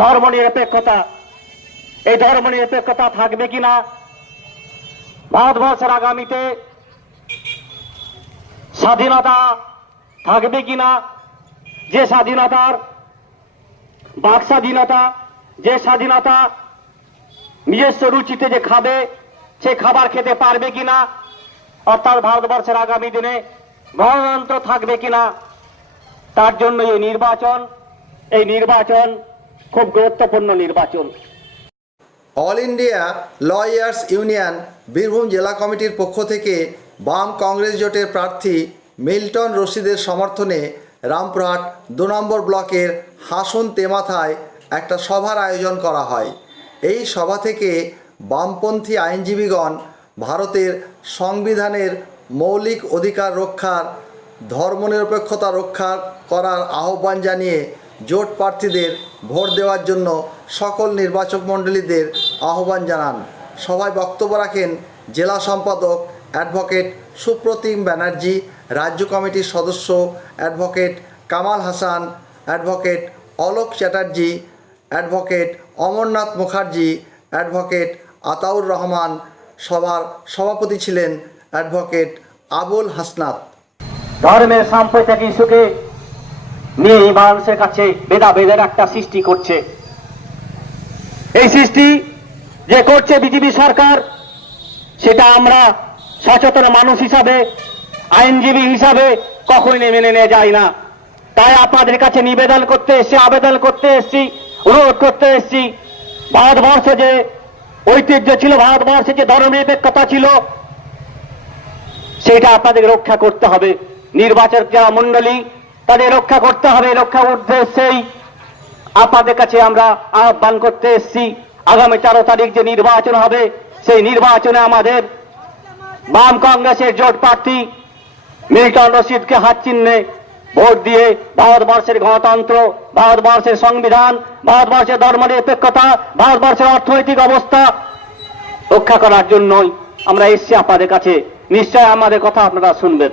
ধর্মনিরপেক্ষতা, এই ধর্মনিরপেক্ষতা থাকবে কিনা, ভারতবর্ষের আগামীতে স্বাধীনতা থাকবে কিনা, যে স্বাধীনতার বাক স্বাধীনতা, যে স্বাধীনতা নিজস্ব রুচিতে যে খাবে সে খাবার খেতে পারবে কিনা, অর্থাৎ ভারতবর্ষের আগামী দিনে গণতন্ত্র থাকবে কিনা, তার জন্য এই নির্বাচন খুব গুরুত্বপূর্ণ নির্বাচন। All India lawyers union Birbhum জেলা কমিটির পক্ষ থেকে বাম কংগ্রেস জোটের প্রার্থী মিল্টন রশিদের সমর্থনে রামপুরহাট 2 নম্বর ব্লকের হাসুন তেমাথায় একটা সভার আয়োজন করা হয়। এই সভা থেকে বামপন্থী আইনজীবীগণ ভারতের সংবিধানের মৌলিক অধিকার রক্ষার, ধর্মনিরপেক্ষতা রক্ষা করার আহ্বান জানিয়ে জোট প্রার্থীদের ভোট দেওয়ার জন্য সকল নির্বাচক মণ্ডলীদের আহ্বান জানান। সভায় বক্তব্য রাখেন জেলা সম্পাদক অ্যাডভোকেট সুপ্রতিম ব্যানার্জি, রাজ্য কমিটির সদস্য advocate Kamal Hasan, advocate Alok Chatterjee, advocate Amarnath Mukherjee, advocate Ataur Rahman. সভার সভাপতি ছিলেন অ্যাডভোকেট আবুল হাসনাত। ধর্মের সাম্প্রদায়িক ইস্যুকে নিয়ে মানুষের কাছে ভেদাভেদের একটা সৃষ্টি করছে। এই সৃষ্টি যে করছে বিজেপি সরকার, সেটা আমরা সচেতন মানুষ হিসাবে, আইনজীবী হিসাবে কখনোই মেনে নেওয়া যায় না। তাই আপনাদের কাছে নিবেদন করতে এসেছি, আবেদন করতে এসেছি, অনুরোধ করতে এসেছি, ভারতবর্ষে যে ঐতিহ্য ছিল, ভারতবর্ষে যে ধর্মনিরপেক্ষতা ছিল, সেটা আপনাদের রক্ষা করতে হবে। নির্বাচক যারা মণ্ডলী তাদের রক্ষা করতে হবে। রক্ষা উদ্দেশ্যেই আপনাদের কাছে আমরা আহ্বান করতে এসেছি। আগামী 13 তারিখ যে নির্বাচন হবে, সেই নির্বাচনে আমাদের বাম কংগ্রেসের জোট প্রার্থী মিল্টন রশিদকে হাত চিহ্নে ভোট দিয়ে ভারতবর্ষের গণতন্ত্র, ভারতবর্ষের সংবিধান, ভারতবর্ষের ধর্মনিরপেক্ষতা, ভারতবর্ষের অর্থনৈতিক অবস্থা রক্ষা করার জন্যই আমরা এসেছি আপনাদের কাছে। নিশ্চয় আমাদের কথা আপনারা শুনবেন।